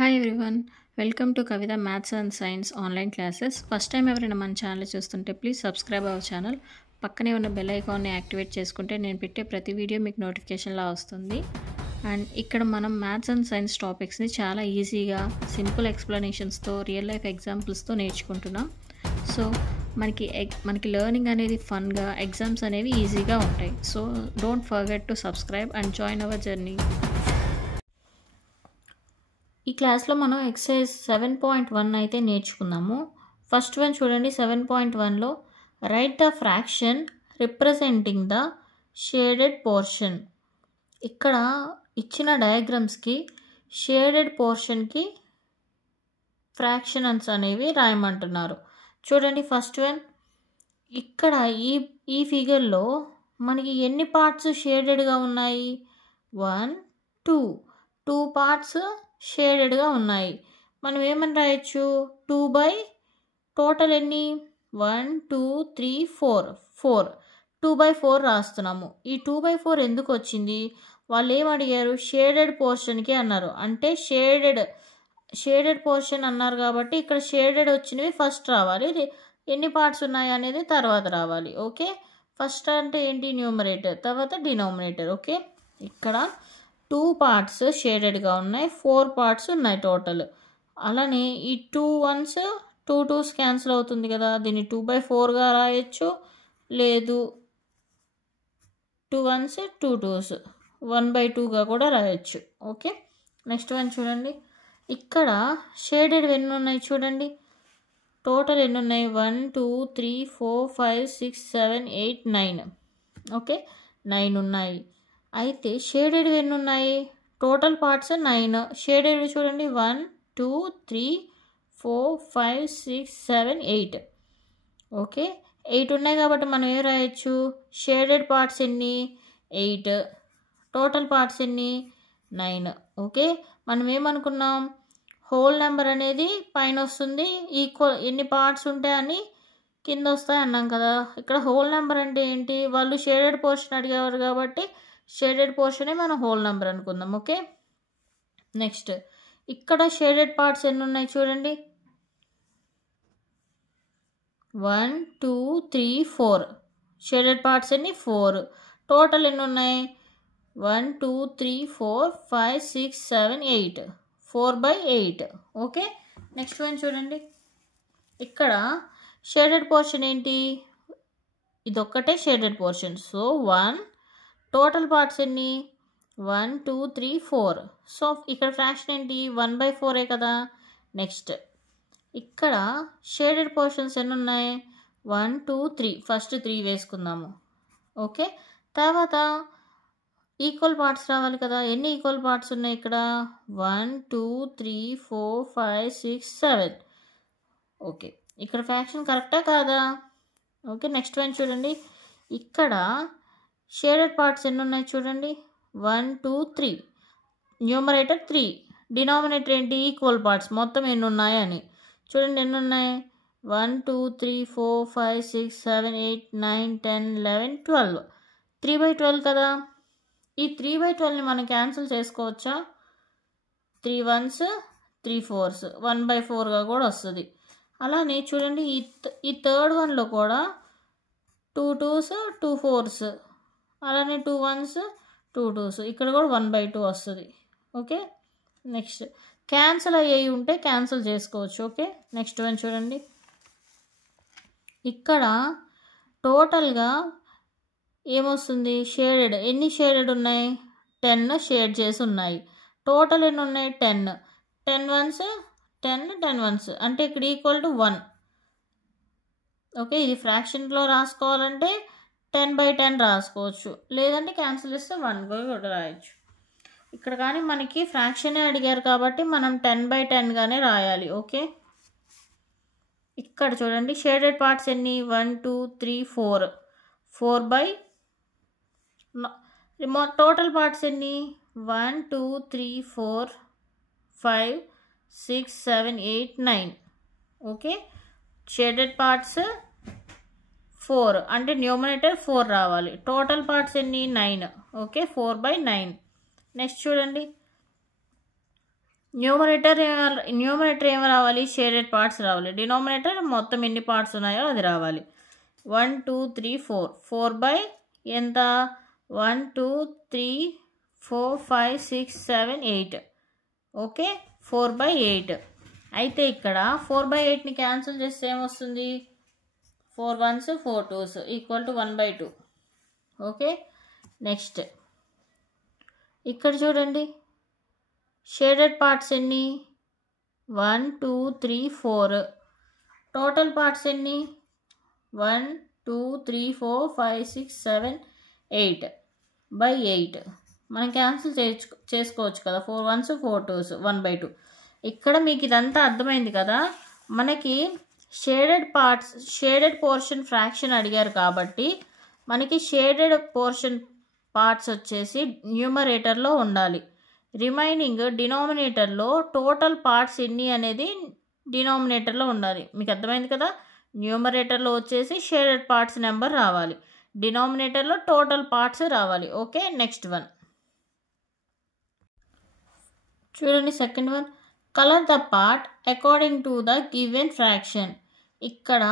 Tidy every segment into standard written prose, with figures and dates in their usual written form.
Hi everyone. Welcome to Kavitha maths and science online classes. First time ఎవరైనా మన channel చూస్తుంటే please subscribe our channel. పక్కనే ఉన్న bell ఐకాన్ని యాక్టివేట్ చేసుకుంటే నేను పెట్టే ప్రతి వీడియో మీకు నోటిఫికేషన్లా వస్తుంది. అండ్ ఇక్కడ మనం మ్యాథ్స్ అండ్ సైన్స్ టాపిక్స్ని చాలా ఈజీగా సింపుల్ ఎక్స్ప్లెనేషన్స్తో రియల్ లైఫ్ ఎగ్జాంపుల్స్తో నేర్చుకుంటున్నాం. సో మనకి లెర్నింగ్ అనేది ఫన్గా, ఎగ్జామ్స్ అనేవి ఈజీగా ఉంటాయి. So don't forget to subscribe and join hour journey. ఈ క్లాస్లో మనం ఎక్సర్సైజ్ 7.1 అయితే నేర్చుకుందాము. ఫస్ట్ వన్ చూడండి. 7.1లో write the fraction representing the shaded portion. ఇక్కడ ఇచ్చిన డయాగ్రామ్స్కి షేడెడ్ పోర్షన్కి ఫ్రాక్షన్స్ అనేవి రాయమంటున్నారు. చూడండి ఫస్ట్ వన్. ఇక్కడ ఈ ఫిగర్లో మనకి ఎన్ని పార్ట్స్ షేడెడ్గా ఉన్నాయి? 1, 2 పార్ట్స్ షేడెడ్గా ఉన్నాయి. మనం ఏమని రాయొచ్చు? 2 టోటల్ ఎన్ని? 1, 2, 3, 4 2/4 రాస్తున్నాము. ఈ 2/4 ఎందుకు వచ్చింది? వాళ్ళు ఏమడిగారు? షేడెడ్ పోర్షన్కి అన్నారు. అంటే షేడెడ్ పోర్షన్ అన్నారు కాబట్టి ఇక్కడ షేడెడ్ వచ్చినవి ఫస్ట్ రావాలి, ఎన్ని పార్ట్స్ ఉన్నాయి అనేది తర్వాత రావాలి. ఓకే, ఫస్ట్ అంటే ఏంటి? న్యూమరేటర్, తర్వాత డినామినేటర్. ఓకే, ఇక్కడ 2 పార్ట్స్ షేడెడ్గా ఉన్నాయి, 4 పార్ట్స్ ఉన్నాయి టోటల్. అలానే ఈ 2 1s 2 2s క్యాన్సిల్ అవుతుంది కదా, దీన్ని 2/4గా రాయొచ్చు, లేదు 2 1s 2 2s 1/2గా కూడా రాయొచ్చు. ఓకే, నెక్స్ట్ వన్ చూడండి. ఇక్కడ షేడెడ్ ఎన్ని ఉన్నాయి చూడండి. టోటల్ ఎన్ని ఉన్నాయి? 1 2 3 4 5 6 7 8 9. ఓకే, 9 ఉన్నాయి. అయితే షేడెడ్ ఎన్ని ఉన్నాయి? Total parts 9. షేడెడ్ చూడండి 1 2 3 4 5 6 7 8. ఓకే, 8 ఉన్నాయి కాబట్టి మనం ఏం రాయొచ్చు? షేడెడ్ పార్ట్స్ ఎన్ని? 8. టోటల్ పార్ట్స్ ఎన్ని? 9. ఓకే, మనం ఏమనుకున్నాం? హోల్ నెంబర్ అనేది పైన వస్తుంది, ఈక్వల్ ఎన్ని పార్ట్స్ ఉంటాయని కింద వస్తాయి అన్నాం కదా. ఇక్కడ హోల్ నెంబర్ అంటే ఏంటి? వాళ్ళు షేడెడ్ పోర్షన్ అడిగేవారు కాబట్టి షేడెడ్ పోర్షనే మనం హోల్ నెంబర్ అనుకుందాం. ఓకే, నెక్స్ట్ ఇక్కడ షేడెడ్ పార్ట్స్ ఎన్ని ఉన్నాయి చూడండి. 1 2 3 4. షేడెడ్ పార్ట్స్ ఎన్ని? 4. టోటల్ ఎన్ని ఉన్నాయి? 1 2 3 4 5 6 7 8. 4/8. ఓకే, నెక్స్ట్ వన్ చూడండి. ఇక్కడ షేడెడ్ పోర్షన్ ఏంటి? ఇదొక్కటే shaded portion. So 1. Total parts ఎన్ని? 1 2 3 4. సో ఇక్కడ ఫ్రాక్షన్ ఏంటి? 1/4 కదా. నెక్స్ట్ ఇక్కడ షేడెడ్ పోర్షన్స్ ఎన్ని ఉన్నాయి? 1 2 3. ఫస్ట్ 3 వేసుకుందాము. ఓకే, తర్వాత ఈక్వల్ పార్ట్స్ రావాలి కదా. ఎన్ని ఈక్వల్ పార్ట్స్ ఉన్నాయి ఇక్కడ? 1 2 3 4 5 6 7. ఓకే, ఇక్కడ ఫ్రాక్షన్ కరెక్టా కాదా? ఓకే, నెక్స్ట్ వన్ చూడండి. ఇక్కడ షేడెడ్ పార్ట్స్ ఎన్ని ఉన్నాయి చూడండి. 1 2 3. న్యూమరేటర్ 3, డినామినేటర్ ఏంటి? ఈక్వల్ పార్ట్స్ మొత్తం ఎన్ని ఉన్నాయి అని చూడండి. ఎన్ని ఉన్నాయి? 1 2 3 4 5 6 7 8 9 10 11 12. 3/12 కదా. ఈ 3/12ని మనం క్యాన్సిల్ చేసుకోవచ్చా? 3 1s 3 4s 1/4గా కూడా వస్తుంది. అలానే చూడండి ఈ థర్డ్ వన్లో కూడా 2 2s 2 4s, అలానే 2 1s 2 2s, ఇక్కడ కూడా 1/2 వస్తుంది. ఓకే, నెక్స్ట్ క్యాన్సిల్ అయ్యేవి ఉంటే క్యాన్సిల్ చేసుకోవచ్చు. ఓకే, నెక్స్ట్ వన్ చూడండి. ఇక్కడ టోటల్గా ఏమొస్తుంది? షేడెడ్ ఎన్ని షేడెడ్ ఉన్నాయి? 10 షేడ్ చేసి ఉన్నాయి. టోటల్ ఎన్ని ఉన్నాయి? 10. 10 1s 10 10 1s అంటే ఇక్కడ ఈక్వల్ టు 1. ఓకే, ఇది ఫ్రాక్షన్లో రాసుకోవాలంటే 10/10 రాసుకోవచ్చు, లేదంటే క్యాన్సిల్ చేస్తే 1 కూడా రాయొచ్చు. ఇక్కడ కానీ మనకి ఫ్రాక్షనే అడిగారు కాబట్టి మనం 10/10గానే రాయాలి. ఓకే, ఇక్కడ చూడండి. షేడెడ్ పార్ట్స్ ఎన్ని? 1 2 3 4. 4 టోటల్ పార్ట్స్ ఎన్ని? 1 2 3 4 5 6 7 8 9. ఓకే, షేడెడ్ పార్ట్స్ 4 అంటే న్యూమరేటర్ 4 రావాలి. టోటల్ పార్ట్స్ ఎన్ని? 9. ఓకే, 4/9. నెక్స్ట్ చూడండి. న్యూమరేటర్ ఏమి రావాలి, షేడెడ్ పార్ట్స్ రావాలి. డినామినేటర్ మొత్తం ఎన్ని పార్ట్స్ ఉన్నాయో అది రావాలి. 1 2 3 4 4 బై ఎంత 1 2 3 4 5 6 7 8 ఓకే 4/8. అయితే ఇక్కడ 4/8ని క్యాన్సిల్ చేస్తే ఏమొస్తుంది 4 1s 4 2s equal to 1/2. Okay next ఇక్కడ చూడండి షేడెడ్ పార్ట్స్ ఎన్ని 1 2 3 4 టోటల్ పార్ట్స్ ఎన్ని 1 2 3 4 5 6 7 8/8 మనం క్యాన్సిల్ చేసుకోవచ్చు కదా 4 1s 4 2s 1/2. ఇక్కడ మీకు ఇదంతా అర్థమైంది కదా. మనకి షేడెడ్ పోర్షన్ ఫ్రాక్షన్ అడిగారు కాబట్టి మనకి షేడెడ్ పోర్షన్ పార్ట్స్ వచ్చేసి న్యూమరేటర్లో ఉండాలి. రిమైనింగ్ డినామినేటర్లో టోటల్ పార్ట్స్ ఎన్ని అనేది డినామినేటర్లో ఉండాలి. మీకు అర్థమైంది కదా. న్యూమరేటర్లో వచ్చేసి షేడెడ్ పార్ట్స్ నెంబర్ రావాలి, డినామినేటర్లో టోటల్ పార్ట్స్ రావాలి. ఓకే నెక్స్ట్ వన్ చూడండి. Second one colour the part according to the given fraction. ఇక్కడ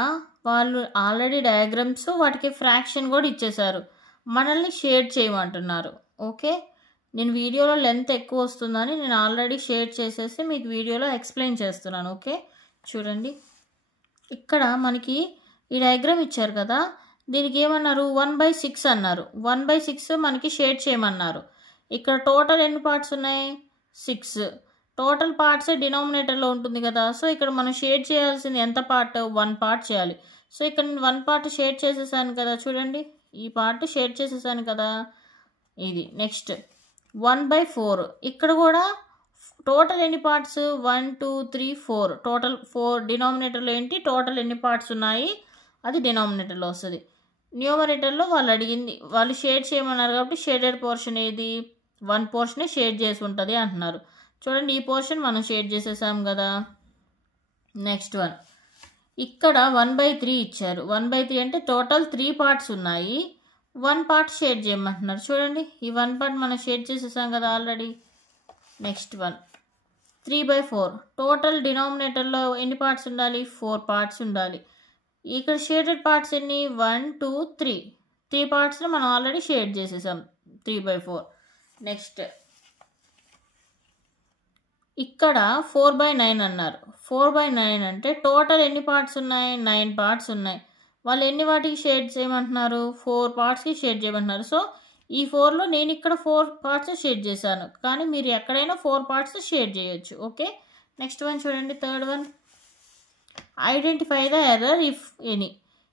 వాళ్ళు ఆల్రెడీ డయాగ్రామ్స్ వాటికి ఫ్రాక్షన్ కూడా ఇచ్చేశారు, మనల్ని షేడ్ చేయమంటున్నారు. ఓకే నేను వీడియోలో లెంత్ ఎక్కువ వస్తుందని నేను ఆల్రెడీ షేడ్ చేసేసి మీకు వీడియోలో ఎక్స్ప్లెయిన్ చేస్తున్నాను. ఓకే చూడండి ఇక్కడ మనకి ఈ డయాగ్రామ్ ఇచ్చారు కదా, దీనికి ఏమన్నారు 1/6 అన్నారు. 1/6 మనకి షేడ్ చేయమన్నారు. ఇక్కడ టోటల్ ఎన్ని పార్ట్స్ ఉన్నాయి 6. టోటల్ పార్ట్స్ డినామినేటర్లో ఉంటుంది కదా. సో ఇక్కడ మనం షేడ్ చేయాల్సింది ఎంత పార్ట్ 1 పార్ట్ చేయాలి. సో ఇక్కడ నేను 1 పార్ట్ షేడ్ చేసేసాను కదా, చూడండి ఈ పార్ట్ షేడ్ చేసేసాను కదా ఇది. నెక్స్ట్ 1/4 ఇక్కడ కూడా టోటల్ ఎన్ని పార్ట్స్ 1 2 3 4 టోటల్ 4 డినామినేటర్లో ఏంటి టోటల్ ఎన్ని పార్ట్స్ ఉన్నాయి అది డినామినేటర్లో వస్తుంది. న్యూమరేటర్లో వాళ్ళు షేడ్ చేయమన్నారు కాబట్టి షేడెడ్ పోర్షన్ ఏది 1 పోర్షనే షేడ్ చేసి ఉంటుంది అంటున్నారు. చూడండి ఈ పోర్షన్ మనం షేడ్ చేసేసాం కదా. నెక్స్ట్ వన్ ఇక్కడ 1/3 ఇచ్చారు. 1/3 అంటే టోటల్ 3 పార్ట్స్ ఉన్నాయి, 1 పార్ట్ షేడ్ చేయమంటున్నారు. చూడండి ఈ 1 పార్ట్ మనం షేడ్ చేసేసాం కదా ఆల్రెడీ. నెక్స్ట్ వన్ 3/4 టోటల్ డినామినేటర్లో ఎన్ని పార్ట్స్ ఉండాలి 4 పార్ట్స్ ఉండాలి. ఇక్కడ షేడెడ్ పార్ట్స్ ఎన్ని 1 2 3 పార్ట్స్లో మనం ఆల్రెడీ షేడ్ చేసేసాం 3/4. నెక్స్ట్ ఇక్కడ 4/9 అన్నారు. 4/9 అంటే టోటల్ ఎన్ని పార్ట్స్ ఉన్నాయి 9 పార్ట్స్ ఉన్నాయి. వాళ్ళు ఎన్ని వాటికి షేడ్ చేయమంటున్నారు 4 పార్ట్స్కి షేడ్ చేయమంటున్నారు. సో ఈ 4లో నేను ఇక్కడ 4 పార్ట్స్ షేడ్ చేశాను, కానీ మీరు ఎక్కడైనా 4 పార్ట్స్ షేడ్ చేయొచ్చు. ఓకే నెక్స్ట్ వన్ చూడండి. Third one identify the error if any.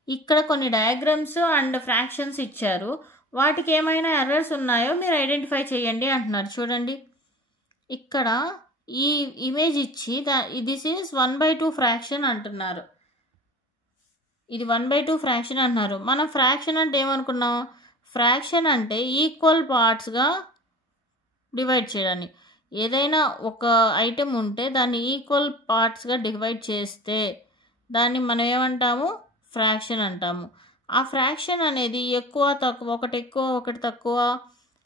ఇక్కడ కొన్ని డయాగ్రామ్స్ అండ్ ఫ్రాక్షన్స్ ఇచ్చారు, వాటికి ఏమైనా ఎర్రర్స్ ఉన్నాయో మీరు ఐడెంటిఫై చేయండి అంటున్నారు. చూడండి ఇక్కడ ఈ ఇమేజ్ ఇచ్చి దిస్ ఈజ్ 1/2 ఫ్రాక్షన్ అంటున్నారు. ఇది 1/2 ఫ్రాక్షన్ అంటున్నారు. మనం ఫ్రాక్షన్ అంటే ఏమనుకున్నాం, ఫ్రాక్షన్ అంటే ఈక్వల్ పార్ట్స్గా డివైడ్ చేయడాన్ని. ఏదైనా ఒక ఐటెం ఉంటే దాన్ని ఈక్వల్ పార్ట్స్గా డివైడ్ చేస్తే దాన్ని మనం ఏమంటాము ఫ్రాక్షన్ అంటాము. ఆ ఫ్రాక్షన్ అనేది ఎక్కువ తక్కువ, ఒకటి ఎక్కువ ఒకటి తక్కువ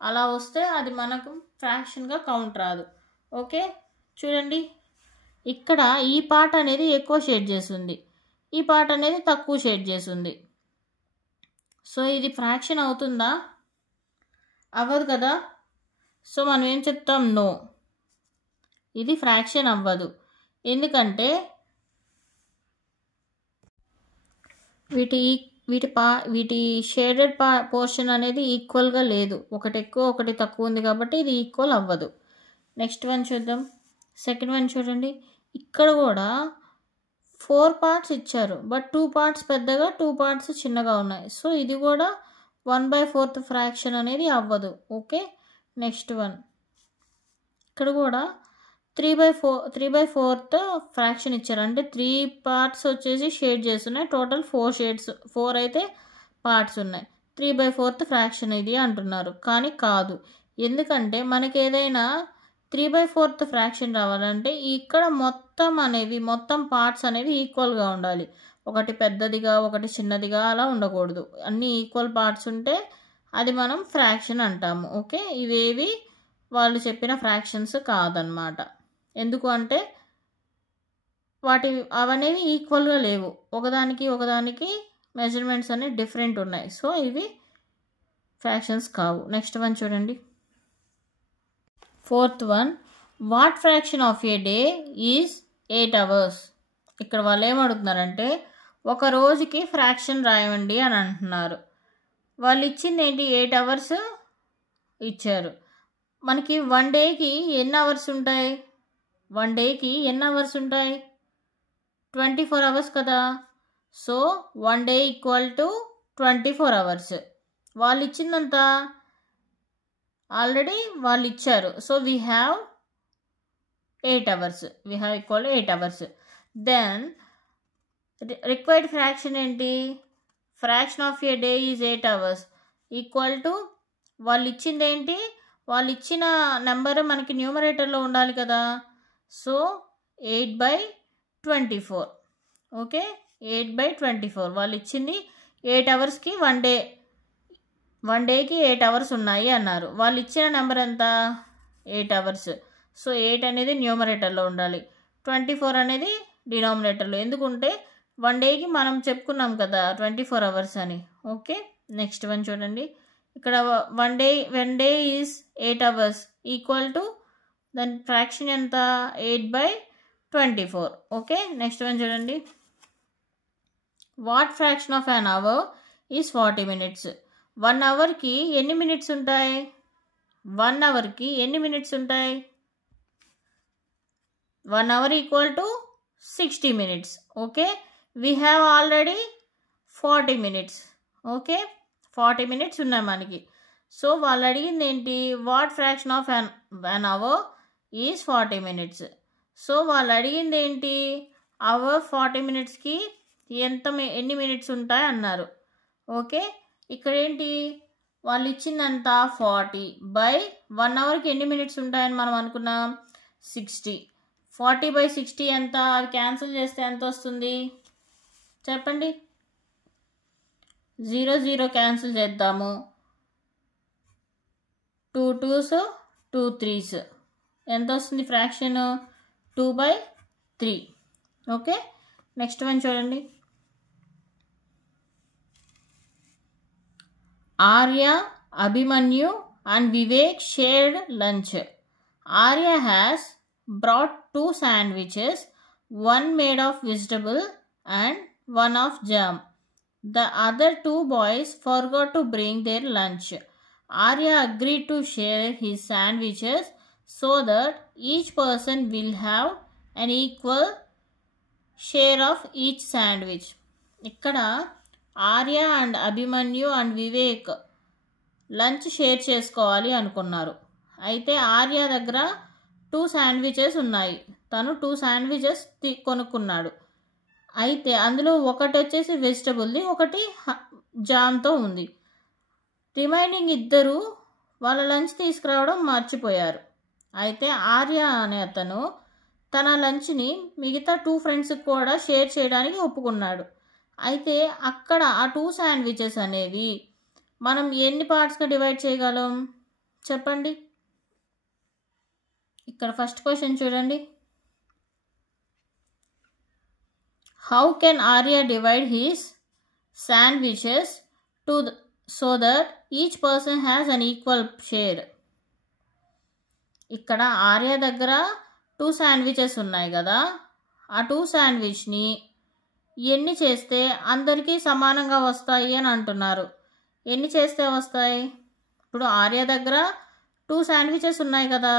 అలా వస్తే అది మనకు ఫ్రాక్షన్గా కౌంట్ రాదు. ఓకే చూడండి ఇక్కడ ఈ పార్ట్ అనేది ఎక్కువ షేడ్ చేస్తుంది, ఈ పార్ట్ అనేది తక్కువ షేడ్ చేస్తుంది. సో ఇది ఫ్రాక్షన్ అవుతుందా, అవ్వదు కదా. సో మనం ఏం చెప్తాం నో, ఇది ఫ్రాక్షన్ అవ్వదు. ఎందుకంటే వీటి షేడెడ్ పోర్షన్ అనేది ఈక్వల్గా లేదు, ఒకటి ఎక్కువ ఒకటి తక్కువ ఉంది కాబట్టి ఇది ఈక్వల్ అవ్వదు. నెక్స్ట్ వన్ చూద్దాం. సెకండ్ వన్ చూడండి. ఇక్కడ కూడా 4 పార్ట్స్ ఇచ్చారు, బట్ 2 పార్ట్స్ పెద్దగా 2 పార్ట్స్ చిన్నగా ఉన్నాయి. సో ఇది కూడా 1/4 ఫ్రాక్షన్ అనేది అవ్వదు. ఓకే నెక్స్ట్ వన్ ఇక్కడ కూడా 3/4 ఫ్రాక్షన్ ఇచ్చారు, అంటే 3 పార్ట్స్ వచ్చేసి షేడ్ చేస్తున్నాయి, టోటల్ 4 అయితే పార్ట్స్ ఉన్నాయి. 3/4 ఫ్రాక్షన్ ఇది అంటున్నారు, కానీ కాదు. ఎందుకంటే మనకి ఏదైనా 3/4 ఫ్రాక్షన్ రావాలంటే ఇక్కడ మొత్తం పార్ట్స్ అనేవి ఈక్వల్గా ఉండాలి. ఒకటి పెద్దదిగా ఒకటి చిన్నదిగా అలా ఉండకూడదు, అన్నీ ఈక్వల్ పార్ట్స్ ఉంటే అది మనం ఫ్రాక్షన్ అంటాము. ఓకే ఇవేవి వాళ్ళు చెప్పిన ఫ్రాక్షన్స్ కాదనమాట. ఎందుకు అంటే అవనేవి ఈక్వల్గా లేవు, ఒకదానికి మెజర్మెంట్స్ అనేవి డిఫరెంట్ ఉన్నాయి. సో ఇవి ఫ్రాక్షన్స్ కావు. నెక్స్ట్ వన్ చూడండి. 4th one, what fraction of a day is 8 hours. ఇక్కడ వాళ్ళు ఏమడుగుతున్నారంటే ఒక రోజుకి ఫ్రాక్షన్ రాయండి అని అంటున్నారు. వాళ్ళు ఇచ్చింది ఏంటి, 8 hours ఇచ్చారు. మనకి 1 డేకి ఎన్ని అవర్స్ ఉంటాయి, 1 డేకి ఎన్ని అవర్స్ ఉంటాయి, 24 hours కదా. So 1 day equal to 24 hours. వాళ్ళు ఇచ్చిందంతా ఆల్రెడీ వాళ్ళు ఇచ్చారు. So we have 8 hours. We have equal 8 hours. Then required fraction ఏంటి, fraction of a day is 8 hours equal to వాళ్ళు ఇచ్చింది ఏంటి, వాళ్ళు ఇచ్చిన నెంబర్ మనకి న్యూమరేటర్లో ఉండాలి కదా. సో 8/24. ఓకే, 8/24. వాళ్ళు ఇచ్చింది 8 hours 1 డేకి 8 hours ఉన్నాయి అన్నారు. వాళ్ళు ఇచ్చిన నెంబర్ ఎంత, 8 hours. సో 8 అనేది న్యూమరేటర్లో ఉండాలి, 24 అనేది డినామినేటర్లో. ఎందుకంటే 1 డేకి మనం చెప్పుకున్నాం కదా 24 hours అని. ఓకే, నెక్స్ట్ వన్ చూడండి. ఇక్కడ 1 day is 8 hours equal to దాని ఫ్రాక్షన్ ఎంత, 8/24. ఓకే, నెక్స్ట్ వన్ చూడండి. What fraction of an hour is 40 minutes. 1 hourకి ఎన్ని మినిట్స్ ఉంటాయి, 1 hourకి ఎన్ని మినిట్స్ ఉంటాయి, 1 hour equal to 60 minutes. Okay, we have already 40 minutes. Okay, 40 minutes ఉన్నాయి మనకి. సో వాళ్ళు అడిగింది ఏంటి, what fraction of an hour is 40 minutes. So వాళ్ళు అడిగింది ఏంటి, అవర్ 40 minutesకి ఎన్ని మినిట్స్ ఉంటాయి అన్నారు. ఓకే, ఇక్కడ ఏంటి వాళ్ళు ఇచ్చిందంతా 40/1 hourకి ఎన్ని మినిట్స్ ఉంటాయని మనం అనుకున్నాం, 60. 40/60 ఎంత, అది క్యాన్సిల్ చేస్తే ఎంత వస్తుంది చెప్పండి. 0 0 క్యాన్సిల్ చేద్దాము, 2 2s 2 3s ఎంత వస్తుంది ఫ్రాక్షన్, 2/3. ఓకే, నెక్స్ట్ వన్ చూడండి. Arya, Abhimanyu and Vivek shared lunch. Arya has brought 2 sandwiches, one made of vegetable and one of jam. The other 2 boys forgot to bring their lunch. Arya agreed to share his sandwiches so that each person will have an equal share of each sandwich. ఇక్కడ Arya and Abhimanyu and Vivek lunch share చేసుకోవాలి అనుకున్నారు. అయితే ఆర్య దగ్గర 2 sandwiches ఉన్నాయి, తను 2 sandwiches కొనుక్కున్నాడు. అయితే అందులో ఒకటి వచ్చేసి వెజిటబుల్ది, ఒకటి జామ్తో ఉంది. రిమైనింగ్ 2 వాళ్ళ లంచ్ తీసుకురావడం మర్చిపోయారు. అయితే ఆర్య అనే అతను తన లంచ్ని మిగతా 2 ఫ్రెండ్స్కి కూడా షేర్ చేయడానికి ఒప్పుకున్నాడు. అయితే అక్కడ ఆ 2 sandwiches అనేవి మనం ఎన్ని పార్ట్స్గా డివైడ్ చేయగలం చెప్పండి. ఇక్కడ ఫస్ట్ క్వశ్చన్ చూడండి. How can Arya divide his sandwiches so that each person has an equal share. ఇక్కడ ఆర్య దగ్గర 2 sandwiches ఉన్నాయి కదా, ఆ 2 sandwichని ఎన్ని చేస్తే అందరికీ సమానంగా వస్తాయి అని అంటున్నారు. ఎన్ని చేస్తే వస్తాయి, ఇప్పుడు ఆర్య దగ్గర 2 sandwiches ఉన్నాయి కదా,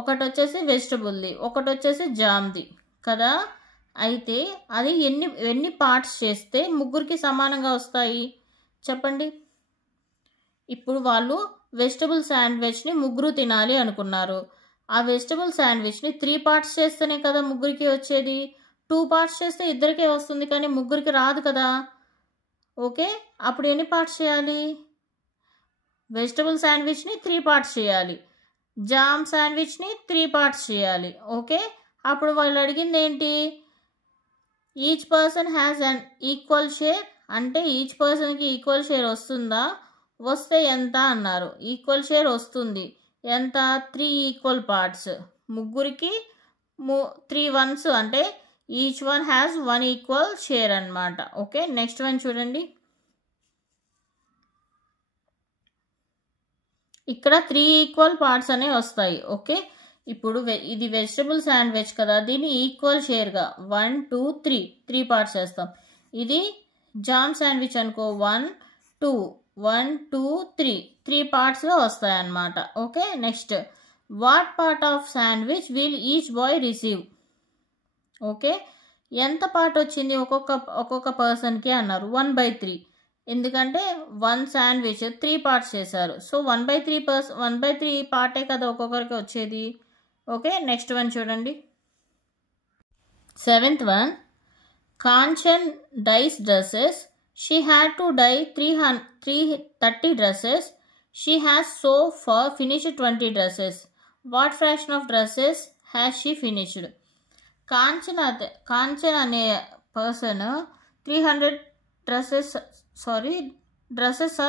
ఒకటి వచ్చేసి వెజిటబుల్ది, ఒకటి వచ్చేసి జామ్ది కదా. అయితే అది ఎన్ని పార్ట్స్ చేస్తే ముగ్గురికి సమానంగా వస్తాయి చెప్పండి. ఇప్పుడు వాళ్ళు వెజిటబుల్ శాండ్విచ్ని ముగ్గురు తినాలి అనుకున్నారు. ఆ వెజిటబుల్ శాండ్విచ్ని 3 parts చేస్తేనే కదా ముగ్గురికి వచ్చేది. 2 parts చేస్తే ఇద్దరికే వస్తుంది కానీ ముగ్గురికి రాదు కదా. ఓకే, అప్పుడు ఎన్ని పార్ట్స్ చేయాలి, వెజిటబుల్ శాండ్విచ్ని 3 parts చేయాలి, జామ్ శాండ్విచ్ని 3 parts చేయాలి. ఓకే, అప్పుడు వాళ్ళు అడిగింది ఏంటి, each person has an equal share, అంటే ఈచ్ పర్సన్కి ఈక్వల్ షేర్ వస్తుందా, వస్తే ఎంత అన్నారు. ఈక్వల్ షేర్ వస్తుంది, ఎంత, 3 equal parts, ముగ్గురికి 3 ones అంటే each one has 1 equal share అనమాట. ఓకే, నెక్స్ట్ వన్ చూడండి. ఇక్కడ 3 ఈక్వల్ పార్ట్స్ అనేవి వస్తాయి. ఓకే, ఇప్పుడు ఇది వెజిటబుల్ శాండ్విచ్ కదా, దీన్ని ఈక్వల్ షేర్గా 1 2 3 పార్ట్స్ వేస్తాం. ఇది జామ్ శాండ్విచ్ అనుకో 1 2 3 పార్ట్స్గా వస్తాయి అన్నమాట. Okay, next what part of sandwich will each boy receive. Okay, ఎంత పార్ట్ వచ్చింది ఒక్కొక్క పర్సన్కి అన్నారు 1/3. ఎందుకంటే 1 శాండ్విచ్ 3 పార్ట్స్ చేశారు. సో 1/3 పార్టే కదా ఒక్కొక్కరికి వచ్చేది. ఓకే, నెక్స్ట్ వన్ చూడండి. 7th one, Kanchan dyes dresses. She had to dye 330 dresses. She has so far finished 20 dresses. What fraction of dresses has she finished? Kanchan అనే పర్సన్ 300 డ్రెస్సెస్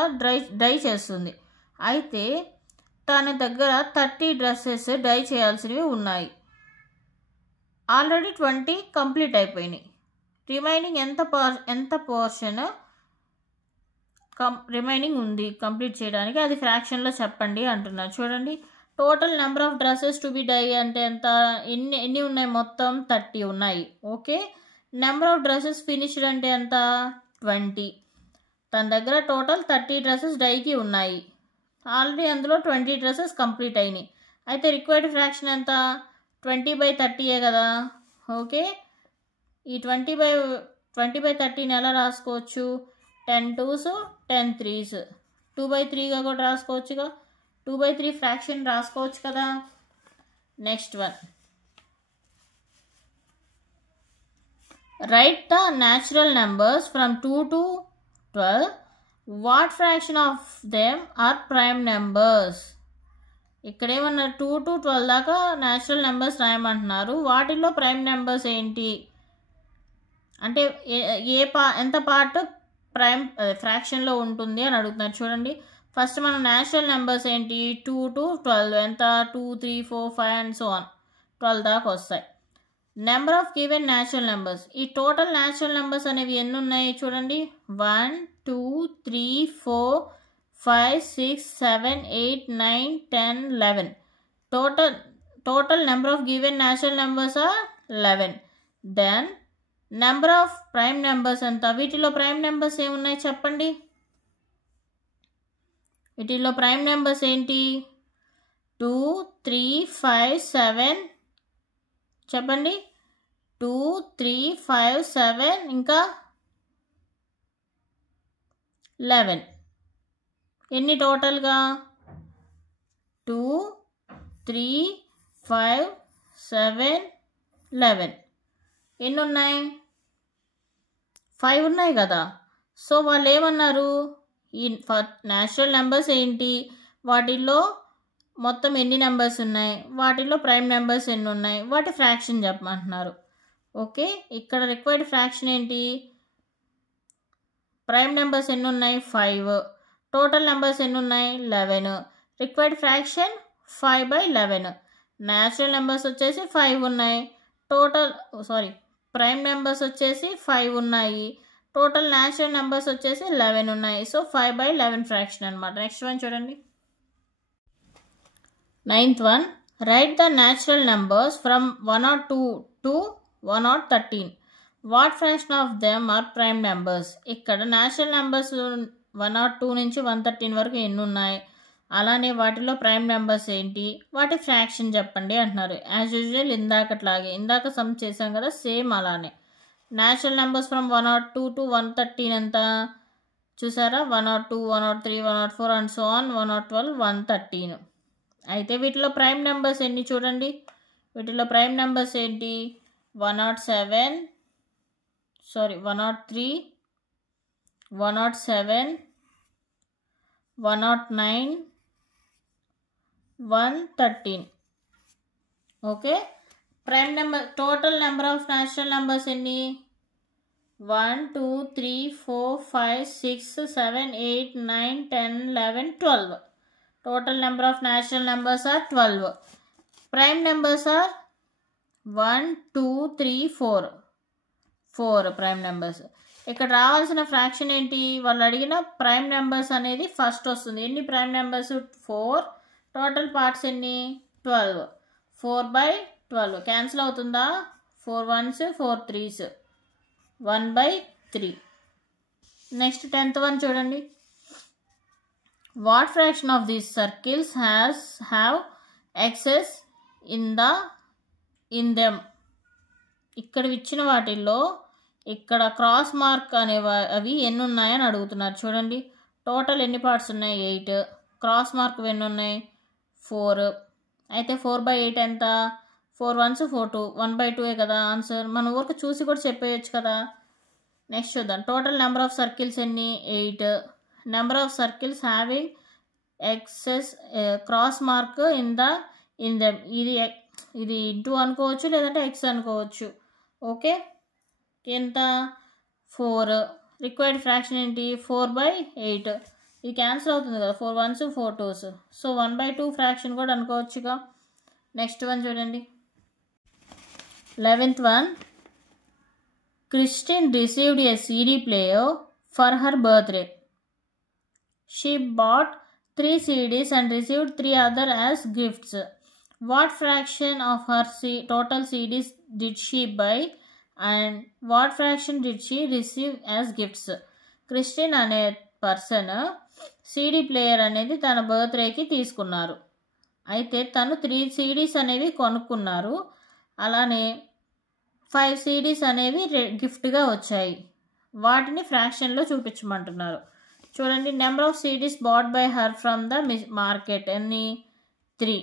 డై చేస్తుంది. అయితే తన దగ్గర 30 డ్రెస్సెస్ డై చేయాల్సినవి ఉన్నాయి. Already 20 complete అయిపోయినాయి. Remaining ఎంత portion remaining ఉంది కంప్లీట్ చేయడానికి, అది ఫ్రాక్షన్లో చెప్పండి అంటున్నారు. చూడండి, total number of dresses to be dye అంటే ఎంత, ఎన్ని ఉన్నాయి, మొత్తం 30 ఉన్నాయి. ఓకే, నెంబర్ ఆఫ్ డ్రెస్సెస్ ఫినిష్డ్ అంటే ఎంత, 20. తన దగ్గర టోటల్ 30 డ్రెస్సెస్ డైకి ఉన్నాయి. ఆల్రెడీ అందులో 20 డ్రెస్సెస్ కంప్లీట్ అయినాయి. అయితే రిక్వైర్డ్ ఫ్రాక్షన్ ఎంత, 20/30 కదా. ఓకే, ఈ 20/30ని ఎలా రాసుకోవచ్చు, 10 2s 10 3s 2/3గా కూడా రాసుకోవచ్చుగా. 2/3 ఫ్రాక్షన్ రాసుకోవచ్చు కదా. Next one, write the natural numbers from 2 to 12. What fraction of them are prime numbers. ఇక్కడేమన్నారు, 2 to 12 దాకా న్యాచురల్ నెంబర్స్ రాయమంటున్నారు. వాటిల్లో ప్రైమ్ నెంబర్స్ ఏంటి అంటే ఎంత పార్ట్ ప్రైమ్ ఫ్రాక్షన్లో ఉంటుంది అని అడుగుతున్నారు. చూడండి, ఫస్ట్ మనం న్యాచురల్ నెంబర్స్ ఏంటి, 2 to 12 ఎంత, 2 3 4 5 అండ్ సో ఆన్ 12 దాకా వస్తాయి. Number of given natural numbers, ఈ టోటల్ న్యాచురల్ నెంబర్స్ అనేవి ఎన్ని ఉన్నాయి చూడండి, 1 2 3 4 5 6 7 8 9 10 11. Total number of given natural numbers are 11. Then number of prime numbers ఎంత, వీటిలో ప్రైమ్ నెంబర్స్ ఏమున్నాయి చెప్పండి. వీటిలో ప్రైమ్ నెంబర్స్ ఏంటి, 2 3 5 7 చెప్పండి, 2 3 5 7 ఇంకా 11. ఎన్ని టోటల్గా, 2 3 5 7 11. ఎన్ని ఉన్నాయి, 5 ఉన్నాయి కదా. సో వాళ్ళు ఏమన్నారు, ఈ న్యాచురల్ నెంబర్స్ ఏంటి, వాటిల్లో మొత్తం ఎన్ని నెంబర్స్ ఉన్నాయి, వాటిల్లో ప్రైమ్ నెంబర్స్ ఎన్ని ఉన్నాయి, వాటి ఫ్రాక్షన్ చెప్పమంటున్నారు. ఓకే, ఇక్కడ రిక్వైర్డ్ ఫ్రాక్షన్ ఏంటి, ప్రైమ్ నెంబర్స్ ఎన్ని ఉన్నాయి 5, టోటల్ నెంబర్స్ ఎన్ని ఉన్నాయి 11. Required fraction 5/11. న్యాచురల్ నెంబర్స్ వచ్చేసి 5 ఉన్నాయి, ప్రైమ్ నెంబర్స్ వచ్చేసి 5 ఉన్నాయి, టోటల్ న్యాచురల్ నెంబర్స్ వచ్చేసి 11 ఉన్నాయి. సో 5/11 ఫ్రాక్షన్ అనమాట. నెక్స్ట్ వన్ చూడండి. 9th one, right the natural numbers from 102 to 113. What fraction of them are prime numbers. ఇక్కడ న్యాచురల్ నెంబర్స్ 102 నుంచి 113 వరకు ఎన్ని ఉన్నాయి, అలానే వాటిలో ప్రైమ్ నెంబర్స్ ఏంటి, వాటి ఫ్రాక్షన్ చెప్పండి అంటున్నారు. యాజ్ యూజువల్ ఇందాక సమ్ చేసాం కదా, సేమ్ అలానే. న్యాచురల్ నెంబర్స్ ఫ్రమ్ 102 to 113 ఎంత చూసారా, 102 103 104 అండ్ సో ఆన్ 112 113. అయితే వీటిలో ప్రైమ్ నెంబర్స్ ఎన్ని చూడండి, వీటిలో ప్రైమ్ నెంబర్స్ ఏంటి, 103 107 109 113. Okay, prime number total number of natural numbers ఎన్ని, 1 2 3 4 5 6 7 8 9 10 11 12. Total number of natural numbers are 12. Prime numbers are 1 2 3 4 4 prime numbers. ఇక్కడ రావాల్సిన ఫ్రాక్షన్ ఏంటి, వాళ్ళు అడిగిన ప్రైమ్ నెంబర్స్ అనేది ఫస్ట్ వస్తుంది. ఎన్ని ప్రైమ్ నెంబర్స్ 4, టోటల్ పార్ట్స్ ఎన్ని 12. 4/12 క్యాన్సిల్ అవుతుందా, 4 1s 4 3s 1/3. Next 10th one చూడండి. What fraction of these circles have excess in them. ఇక్కడ ఇచ్చిన వాటిల్లో ఇక్కడ క్రాస్ మార్క్ అవి ఎన్ని ఉన్నాయని అడుగుతున్నారు. చూడండి టోటల్ ఎన్ని పార్ట్స్ ఉన్నాయి 8, క్రాస్ మార్క్ ఎన్ని ఉన్నాయి 4. అయితే 4/8 ఎంత, 4 1s 4 2 1/2 కదా ఆన్సర్. మన ఊరికి చూసి కూడా చెప్పేయచ్చు కదా. నెక్స్ట్ చూద్దాం. టోటల్ నెంబర్ ఆఫ్ సర్కిల్స్ ఎన్ని 8. Number of circles having excess cross mark in them. ఇది ఇంటూ అనుకోవచ్చు లేదంటే ఎక్స్ అనుకోవచ్చు. ఓకే ఎంత 4. రిక్వైర్డ్ ఫ్రాక్షన్ ఏంటి 4/8. ఇది క్యాన్సిల్ అవుతుంది కదా, 4 1s 4 2s. సో 1/2 ఫ్రాక్షన్ కూడా అనుకోవచ్చుగా. నెక్స్ట్ వన్ చూడండి. 11th one. Christine received a CD player for her birthday. She bought 3 CDs and received 3 other as gifts. What fraction of her total CDs did she buy and what fraction did she receive as gifts? Christine అనే person CD player అనేది తన బర్త్డేకి తీసుకున్నారు. అయితే తను 3 CDs అనేవి కొనుక్కున్నారు. అలానే 5 CDs అనేవి గిఫ్ట్గా వచ్చాయి. వాటిని ఫ్రాక్షన్లో చూపించమంటున్నారు. చూడండి. Number of CDs bat by her from the market ఎన్ని 3.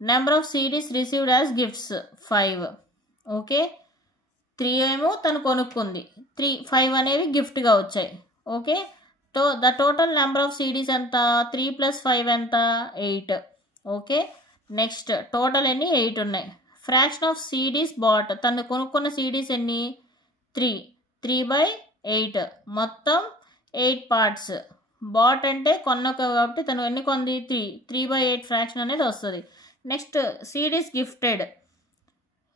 Number of CDs received as gifts 5. Okay 3 ఏమో తను కొనుక్కుంది, 5 అనేవి గిఫ్ట్గా వచ్చాయి. Okay the total number of CDs ఎంత 3 + 5 ఎంత 8. ఓకే నెక్స్ట్ టోటల్ ఎన్ని 8 ఉన్నాయి. ఫ్రాక్షన్ ఆఫ్ CDs బాట్ తను కొనుక్కున్న CDs ఎన్ని 3. 3/8 మొత్తం 8 పార్ట్స్. బాట్ అంటే కొన్న కాబట్టి తను ఎన్ని కొంది 3. 3/8 ఫ్రాక్షన్ అనేది వస్తుంది. నెక్స్ట్ CDs గిఫ్టెడ్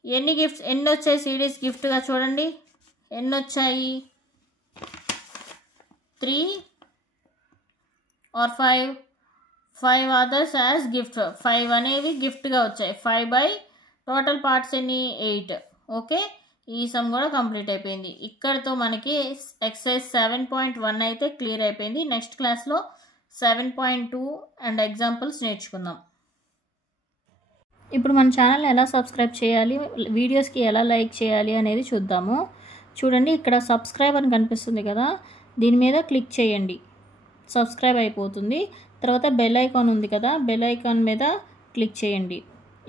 ఎన్ని వచ్చాయి CDs గిఫ్ట్గా చూడండి. ఎన్ని వచ్చాయి 3 or 5 అదర్స్ యాజ్ గిఫ్ట్. 5 అనేవి గిఫ్ట్గా వచ్చాయి. 5 టోటల్ పార్ట్స్ ఎన్ని 8. ఓకే ఈ సమ్ కూడా కంప్లీట్ అయిపోయింది. ఇక్కడితో మనకి ఎక్సర్సైజ్ 7.1 అయితే క్లియర్ అయిపోయింది. నెక్స్ట్ క్లాస్లో 7.2 అండ్ ఎగ్జాంపుల్స్ నేర్చుకుందాం. ఇప్పుడు మన ఛానల్ ఎలా సబ్స్క్రైబ్ చేయాలి, వీడియోస్కి ఎలా లైక్ చేయాలి అనేది చూద్దాము. చూడండి ఇక్కడ సబ్స్క్రైబ్ అని కనిపిస్తుంది కదా, దీని మీద క్లిక్ చేయండి, సబ్స్క్రైబ్ అయిపోతుంది. తర్వాత బెల్ ఐకాన్ ఉంది కదా, బెల్ ఐకాన్ మీద క్లిక్ చేయండి.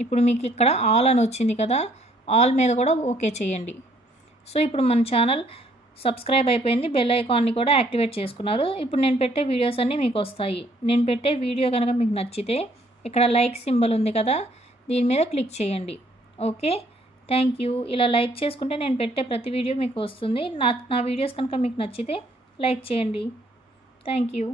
ఇప్పుడు మీకు ఇక్కడ ఆల్ అని వచ్చింది కదా, ఆల్ మీద కూడా ఓకే చేయండి. సో ఇప్పుడు మన ఛానల్ సబ్స్క్రైబ్ అయిపోయింది, బెల్ ఐకాన్ని కూడా యాక్టివేట్ చేసుకున్నారు. ఇప్పుడు నేను పెట్టే వీడియోస్ అన్నీ మీకు వస్తాయి. నేను పెట్టే వీడియో కనుక మీకు నచ్చితే ఇక్కడ లైక్ సింబల్ ఉంది కదా, దీని మీద క్లిక్ చేయండి. Okay thank you. ఇలా లైక్ చేసుకుంటే నేను పెట్టే ప్రతి వీడియో మీకు వస్తుంది. నా వీడియోస్ కనుక మీకు నచ్చితే లైక్ చేయండి. Thank you.